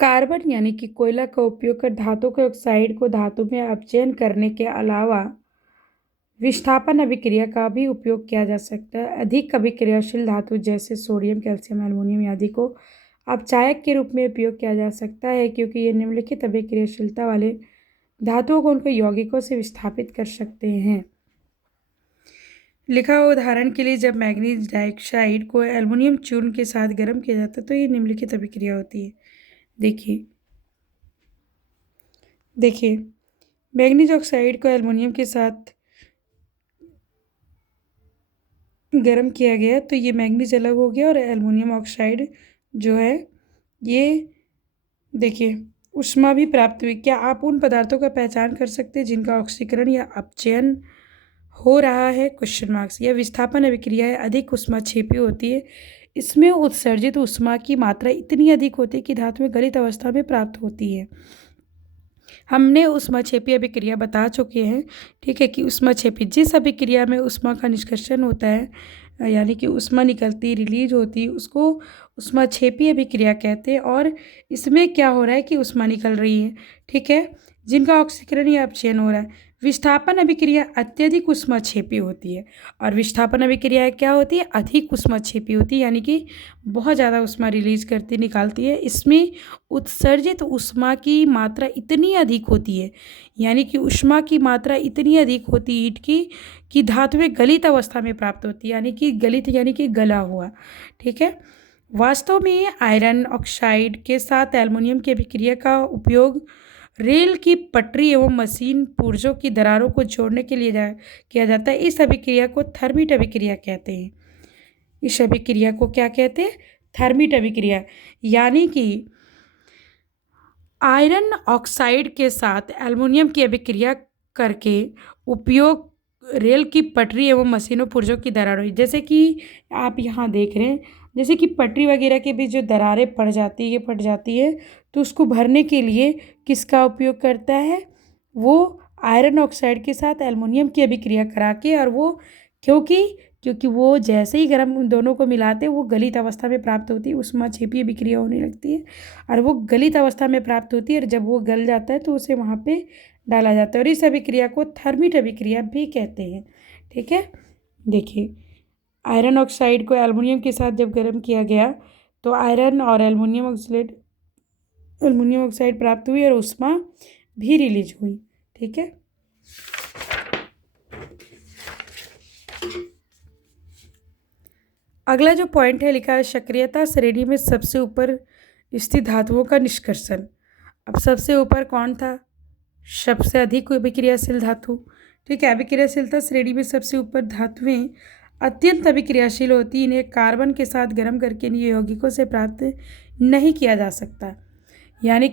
Carbon यानी कि कोयला का उपयोग कर धातु के ऑक्साइड को धातु में अपचयन करने के अलावा विस्थापन अभिक्रिया का भी उपयोग किया जा सकता है। अधिक अभिक्रियाशील धातु जैसे सोडियम, कैल्शियम, एल्युमिनियम आदि को अपचायक के रूप में उपयोग किया जा सकता है, क्योंकि ये निम्नलिखित अभिक्रियाशीलता वाले धातुओं को उनके यौगिकों से विस्थापित कर सकते हैं। लिखा हुआ उदाहरण के लिए, जब मैग्नीज डाइऑक्साइड को एल्युमिनियम चूर्ण के साथ गर्म किया जाता है तो ये निम्नलिखित अभिक्रिया होती है। देखिए मैग्नीज ऑक्साइड को एल्युमिनियम के साथ गर्म किया गया तो ये मैग्नीज अलग हो गया और एल्युमिनियम ऑक्साइड जो है ये देखिए ऊष्मा भी प्राप्त हुई। क्या आप उन पदार्थों का पहचान कर सकते हैं जिनका ऑक्सीकरण या अपचयन हो रहा है? Question marks. यह विस्थापन अभिक्रिया अधिक ऊष्माक्षेपी होती है। इसमें उत्सर्जित ऊष्मा की मात्रा इतनी अधिक होती है कि धातु में गलित अवस्था में प्राप्त होती है। हमने ऊष्माक्षेपी अभिक्रिया बता चुके हैं, ठीक है, कि ऊष्माक्षेपी जिस अभिक्रिया में ऊष्मा का निष्कर्षण होता है यानी कि ऊष्मा निकलती रिलीज होती है उसको ऊष्माक्षेपी अभिक्रिया कहते हैं। और इसमें क्या हो रहा है कि ऊष्मा निकल रही है, ठीक है, जिनका ऑक्सीकरण या अपचयन हो रहा है। विस्थापन अभिक्रिया अत्यधिक ऊष्माक्षेपी होती है और विस्थापन अभिक्रिया क्या होती है? अधिक ऊष्माक्षेपी होती है, यानी कि बहुत ज़्यादा ऊष्मा रिलीज करती निकालती है। इसमें उत्सर्जित ऊष्मा की मात्रा इतनी अधिक होती है, यानी कि ऊष्मा की मात्रा इतनी अधिक होती है ईंट की कि धातु में गलित अवस्था में प्राप्त होती है, यानी कि गलित यानी कि गला हुआ, ठीक है। वास्तव में आयरन ऑक्साइड के साथ एल्युमिनियम की अभिक्रिया का उपयोग रेल की पटरी एवं मशीन पुर्जों की दरारों को जोड़ने के लिए किया जाता है। इस अभिक्रिया को थर्मिट अभिक्रिया कहते हैं। इस अभिक्रिया को क्या कहते हैं? थर्मिट अभिक्रिया। यानी कि आयरन ऑक्साइड के साथ एल्युमिनियम की अभिक्रिया करके उपयोग रेल की पटरी एवं मशीनों पुर्जों की दरारों, जैसे कि आप यहाँ देख रहे हैं, जैसे कि पटरी वगैरह के बीच जो दरारें पड़ जाती है तो उसको भरने के लिए किसका उपयोग करता है? वो आयरन ऑक्साइड के साथ एल्युमिनियम की अभिक्रिया करा के, और वो क्योंकि वो जैसे ही गर्म उन दोनों को मिलाते हैं वो गलित अवस्था में प्राप्त होती है, ऊष्माक्षेपी अभिक्रिया होने लगती है और वो गलित अवस्था में प्राप्त होती है। और जब वो गल जाता है तो उसे वहाँ पे डाला जाता है और इस अभिक्रिया को थर्मिट अभिक्रिया भी कहते हैं, ठीक है। देखिए आयरन ऑक्साइड को एल्युमिनियम के साथ जब गर्म किया गया तो आयरन और एल्युमिनियम ऑक्साइड प्राप्त हुई और ऊष्मा भी रिलीज हुई, ठीक है। अगला जो पॉइंट है लिखा है सक्रियता श्रेणी में सबसे ऊपर स्थित धातुओं का निष्कर्षण। अब सबसे ऊपर कौन था? सबसे अधिक अभिक्रियाशील धातु, ठीक है। अभिक्रियाशीलता श्रेणी में सबसे ऊपर धातुएं अत्यंत अभिक्रियाशील होती है। इन्हें कार्बन के साथ गर्म करके इन यौगिकों से प्राप्त नहीं किया जा सकता, यानी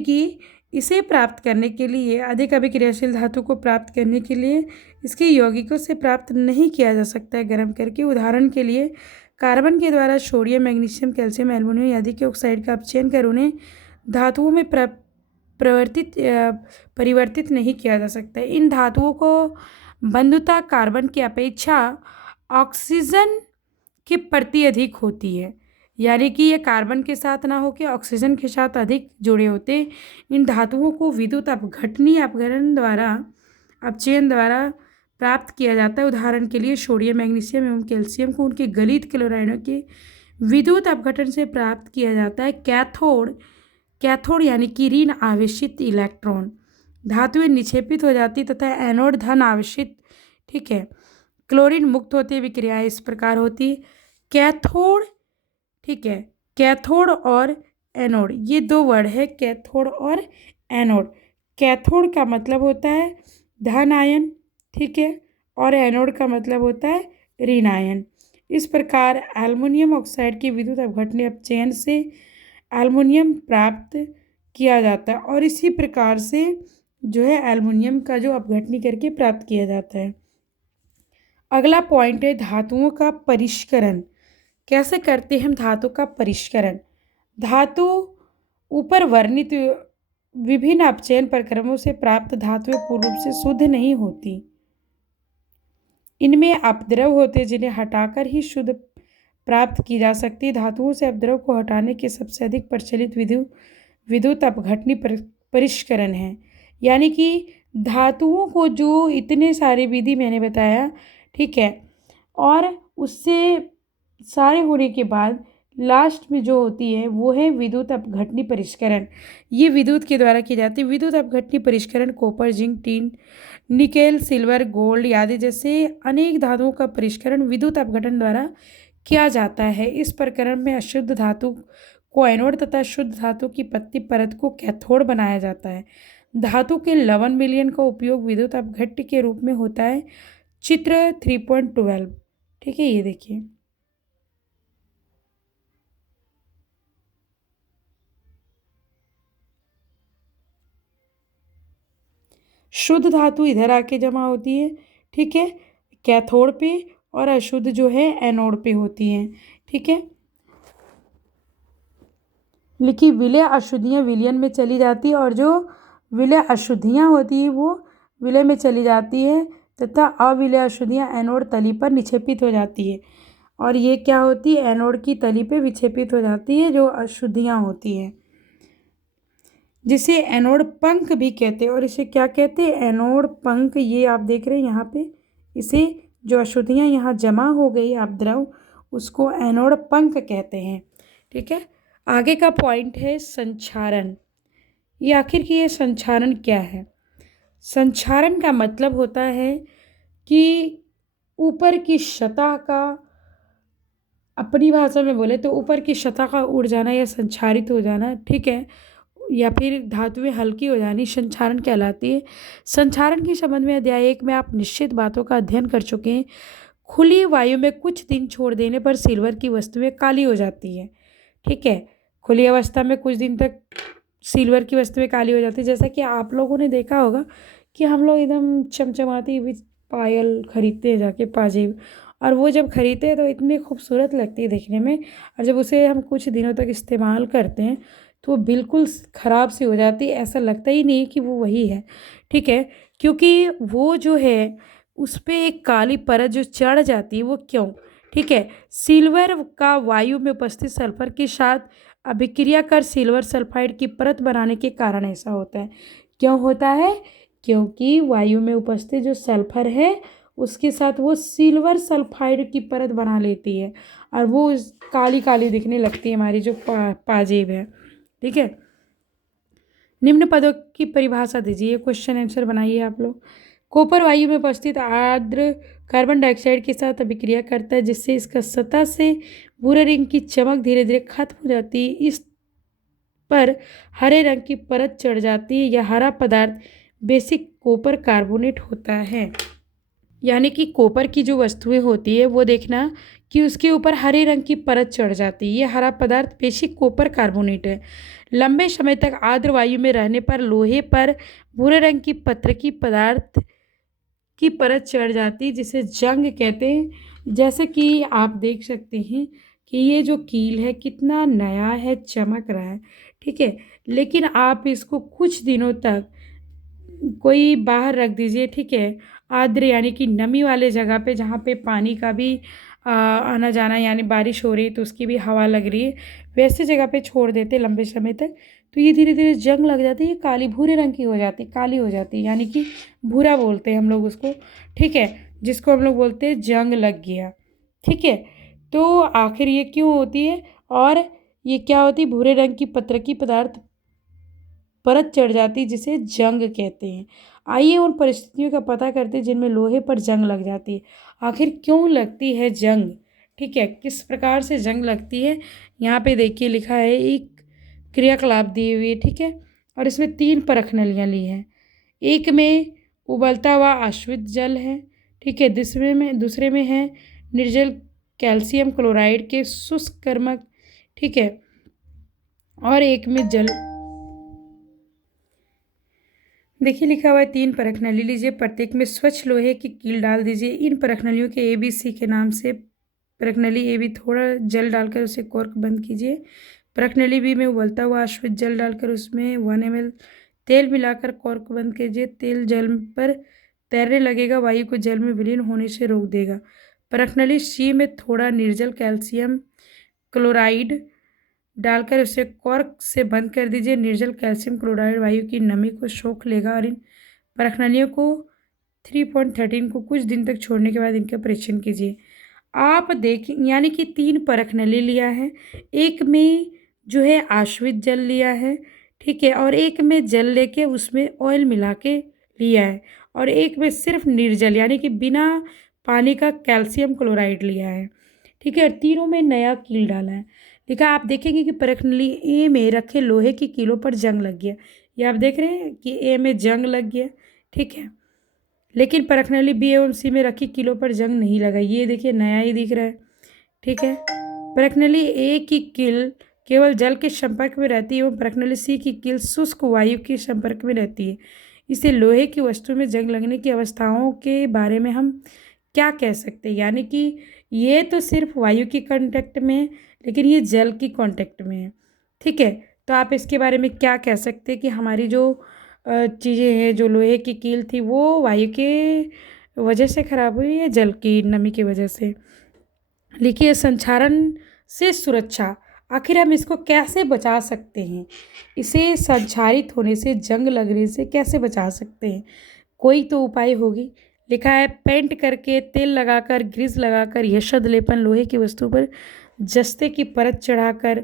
कि इसे प्राप्त करने के लिए अधिक अभिक्रियाशील धातु को प्राप्त करने के लिए इसके यौगिकों से प्राप्त नहीं किया जा सकता है गर्म करके। उदाहरण के लिए कार्बन के द्वारा सोडियम, मैग्नीशियम, कैल्शियम, एल्युमिनियम आदि के ऑक्साइड का अपचयन कर उन्हें धातुओं में परिवर्तित नहीं किया जा सकता। इन धातुओं को बंधुता कार्बन की अपेक्षा ऑक्सीजन के प्रति अधिक होती है, यानी कि ये कार्बन के साथ ना होकर ऑक्सीजन के साथ अधिक जुड़े होते। इन धातुओं को विद्युत अपचयन द्वारा प्राप्त किया जाता है। उदाहरण के लिए सोडियम, मैग्नीशियम एवं कैल्शियम को उनके गलित क्लोराइडों के विद्युत अपघटन से प्राप्त किया जाता है। कैथोड यानी कि ऋण आवेशित इलेक्ट्रॉन धातुएं निक्षेपित हो जाती तथा एनोड धन आवेशित, ठीक है, क्लोरीन मुक्त होती विक्रियाएं इस प्रकार होती। कैथोड, ठीक है, कैथोड और एनोड ये दो वर्ड है, कैथोड और एनोड। कैथोड का मतलब होता है धन आयन, ठीक है, और एनोड का मतलब होता है ऋण आयन। इस प्रकार एल्युमिनियम ऑक्साइड की विद्युत अपघटन अपचयन से एल्युमिनियम प्राप्त किया जाता है और इसी प्रकार से जो है एल्युमिनियम का जो अपघटनी करके प्राप्त किया जाता है। अगला पॉइंट है धातुओं का परिष्करण। कैसे करते हैं हम धातु का परिष्करण? धातु ऊपर वर्णित विभिन्न अपचयन प्रक्रमों से प्राप्त धातुएं पूर्ण रूप से शुद्ध नहीं होती। इनमें अपद्रव होते जिन्हें हटाकर ही शुद्ध प्राप्त की जा सकती है। धातुओं से अपद्रव को हटाने के सबसे अधिक प्रचलित विद्युत अपघटनी परिष्करण है। यानी कि धातुओं को जो इतने सारे विधि मैंने बताया, ठीक है, और उससे सारे होने के बाद लास्ट में जो होती है वो है विद्युत अपघटनी परिष्करण। ये विद्युत के द्वारा की जाती है। विद्युत अपघटनी परिष्करण copper, zinc, tin, nickel, silver, gold आदि जैसे अनेक धातुओं का परिष्करण विद्युत अपघटन द्वारा किया जाता है। इस प्रकरण में अशुद्ध धातु को एनोड तथा शुद्ध धातु की पतली परत को कैथोड बनाया जाता है। धातु के लवण विलयन का उपयोग विद्युत अपघट्य के रूप में होता है। चित्र 3.12, ठीक है, ये देखिए। शुद्ध धातु इधर आके जमा होती है, ठीक है, कैथोड पे, और अशुद्ध जो है एनोड पे होती है, ठीक है। लिखी विलय अशुद्धियाँ विलयन में चली जाती है, और जो विलय अशुद्धियाँ होती है वो विलय में चली जाती है, तथा अविलय अशुद्धियाँ एनोड तली पर निक्षेपित हो जाती है। और ये क्या होती है, एनोड की तली पे विक्षेपित हो जाती है जो अशुद्धियाँ होती हैं, जिसे एनोड पंख भी कहते हैं। और इसे क्या कहते हैं, एनोड पंख। ये आप देख रहे हैं यहाँ पे, इसे जो अशुद्धियाँ यहाँ जमा हो गई अपद्रव, उसको एनोड पंख कहते हैं, ठीक है। आगे का पॉइंट है संक्षारण। ये आखिर की ये संक्षारण क्या है। संक्षारण का मतलब होता है कि ऊपर की सतह का, अपनी भाषा में बोले तो ऊपर की सतह का उड़ जाना या संक्षारित हो जाना, ठीक है, या फिर धातुएं हल्की हो जानी संक्षारण कहलाती है। संक्षारण के संबंध में अध्याय 1 में आप निश्चित बातों का अध्ययन कर चुके हैं। खुली वायु में कुछ दिन छोड़ देने पर सिल्वर की वस्तुएं काली हो जाती है, ठीक है। खुली अवस्था में कुछ दिन तक सिल्वर की वस्तुएं काली हो जाती है। जैसा कि आप लोगों ने देखा होगा कि हम लोग एकदम चमचमाती हुई पायल खरीदते हैं जाके, पाजेब, और वो जब खरीदते हैं तो इतनी खूबसूरत लगती है देखने में, और जब उसे हम कुछ दिनों तक इस्तेमाल करते हैं तो वो बिल्कुल ख़राब सी हो जाती है। ऐसा लगता ही नहीं कि वो वही है, ठीक है, क्योंकि वो जो है उस पर एक काली परत जो चढ़ जाती है, वो क्यों, ठीक है, सिल्वर का वायु में उपस्थित सल्फर के साथ अभिक्रिया कर सिल्वर सल्फाइड की परत बनाने के कारण ऐसा होता है। क्यों होता है, क्योंकि वायु में उपस्थित जो सल्फर है उसके साथ वो सिल्वर सल्फाइड की परत बना लेती है, और वो काली काली दिखने लगती है हमारी जो पाजेब है, ठीक है। निम्न पदों की परिभाषा दीजिए, क्वेश्चन आंसर बनाइए आप लोग। कॉपर वायु में उपस्थित आर्द्र कार्बन डाइऑक्साइड के साथ अभिक्रिया करता है, जिससे इसका सतह से भूरे रंग की चमक धीरे धीरे खत्म हो जाती है। इस पर हरे रंग की परत चढ़ जाती है। यह हरा पदार्थ बेसिक कॉपर कार्बोनेट होता है। यानी कि कॉपर की जो वस्तुएं होती है वो देखना कि उसके ऊपर हरे रंग की परत चढ़ जाती है। ये हरा पदार्थ बेसिक कॉपर कार्बोनेट है। लंबे समय तक आर्द्र वायु में रहने पर लोहे पर भूरे रंग की पत्रकी पदार्थ की परत चढ़ जाती है, जिसे जंग कहते हैं। जैसे कि आप देख सकते हैं कि ये जो कील है कितना नया है, चमक रहा है, ठीक है, लेकिन आप इसको कुछ दिनों तक कोई बाहर रख दीजिए, ठीक है, आर्द्र यानी कि नमी वाले जगह पे जहाँ पे पानी का भी आना जाना, यानी बारिश हो रही है तो उसकी भी हवा लग रही है, वैसे जगह पे छोड़ देते लंबे समय तक, तो ये धीरे धीरे जंग लग जाती है, काली भूरे रंग की हो जाती, काली हो जाती है, यानी कि भूरा बोलते हैं हम लोग उसको, ठीक है, जिसको हम लोग बोलते हैं जंग लग गया, ठीक है। तो आखिर ये क्यों होती है, और ये क्या होती है, भूरे रंग की पत्रकी पदार्थ परत चढ़ जाती है, जिसे जंग कहते हैं। आइए उन परिस्थितियों का पता करते हैं जिनमें लोहे पर जंग लग जाती है। आखिर क्यों लगती है जंग, ठीक है, किस प्रकार से जंग लगती है। यहाँ पे देखिए लिखा है, एक क्रियाकलाप दी हुई है, ठीक है, और इसमें 3 परख नलियाँ ली हैं। एक में उबलता हुआ आश्वित जल है, ठीक है, दूसरे में है निर्जल कैल्शियम क्लोराइड के शुष्क कर्मक, ठीक है, और एक में जल। देखिए लिखा हुआ है 3 परख नली लीजिए, प्रत्येक में स्वच्छ लोहे की कील डाल दीजिए। इन परख नलियों के ABC के नाम से परख नली AB थोड़ा जल डालकर उसे कॉर्क बंद कीजिए। परख नली B में उबलता हुआ आश्वित जल डालकर उसमें 1 ml तेल मिलाकर कॉर्क बंद कीजिए। तेल जल पर तैरने लगेगा, वायु को जल में विलीन होने से रोक देगा। परखनली सी में थोड़ा निर्जल कैल्शियम क्लोराइड डालकर उसे कॉर्क से बंद कर दीजिए। निर्जल कैल्शियम क्लोराइड वायु की नमी को सोख लेगा और इन परखनलियों को 3.13 को कुछ दिन तक छोड़ने के बाद इनका परीक्षण कीजिए। आप देखें, यानी कि 3 परखनली लिया है, एक में जो है आश्वित जल लिया है, ठीक है, और एक में जल लेके उसमें ऑयल मिला के लिया है, और एक में सिर्फ निर्जल यानी कि बिना पानी का कैल्शियम क्लोराइड लिया है, ठीक है, और तीनों में नया कील डाला है। लिखा आप देखेंगे कि परखनली ए में रखे लोहे की कीलों पर जंग लग गया। ये आप देख रहे हैं कि ए में जंग लग गया, ठीक है, लेकिन परखनली बी एवं सी में रखी कीलों पर जंग नहीं लगा। ये देखिए नया ही दिख रहा है, ठीक है। परखनली ए की कील केवल जल के संपर्क में रहती है एवं परखनली सी की कील शुष्क वायु के संपर्क में रहती है। इसे लोहे की वस्तु में जंग लगने की अवस्थाओं के बारे में हम क्या कह सकते हैं, यानी कि ये तो सिर्फ वायु की कांटेक्ट में है, लेकिन ये जल की कांटेक्ट में है, ठीक है। तो आप इसके बारे में क्या कह सकते हैं कि हमारी जो चीज़ें हैं, जो लोहे की कील थी वो वायु के वजह से खराब हुई है, जल की नमी की वजह से। लिखिए संक्षारण से सुरक्षा, आखिर हम इसको कैसे बचा सकते हैं, इसे संक्षारित होने से, जंग लगने से कैसे बचा सकते हैं, कोई तो उपाय होगी। लिखा है पेंट करके, तेल लगाकर, ग्रीस लगाकर, यशद लेपन, लोहे की वस्तु पर जस्ते की परत चढ़ाकर,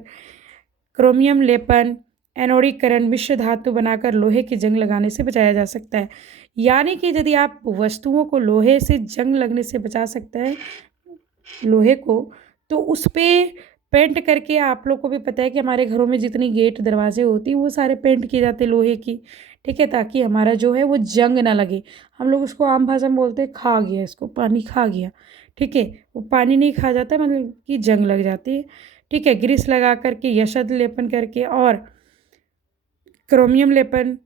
क्रोमियम लेपन, एनोडीकरण, मिश्र धातु बनाकर लोहे की जंग लगाने से बचाया जा सकता है। यानी कि यदि आप वस्तुओं को लोहे से जंग लगने से बचा सकते हैं, लोहे को, तो उस पर पेंट करके, आप लोग को भी पता है कि हमारे घरों में जितनी गेट दरवाजे होती हैं वो सारे पेंट किए जाते हैं लोहे की, ठीक है, ताकि हमारा जो है वो जंग ना लगे। हम लोग उसको आम भाषा में बोलते हैं खा गया, इसको पानी खा गया, ठीक है, वो पानी नहीं खा जाता, मतलब कि जंग लग जाती है, ठीक है। ग्रीस लगा करके, यशद लेपन करके और क्रोमियम लेपन,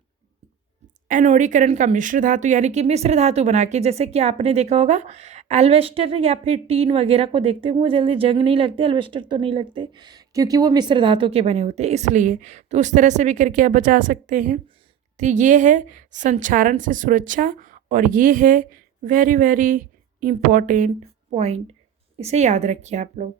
एनोडीकरण का मिश्र धातु यानी कि मिश्र धातु बना के, जैसे कि आपने देखा होगा एल्वेस्टर या फिर टीन वगैरह को देखते हैं वो जल्दी जंग नहीं लगते, एल्वेस्टर तो नहीं लगते क्योंकि वो मिश्र धातु के बने होते हैं, इसलिए तो उस तरह से भी करके आप बचा सकते हैं। तो ये है संक्षारण से सुरक्षा, और ये है वेरी वेरी इम्पॉर्टेंट पॉइंट, इसे याद रखिए आप लोग।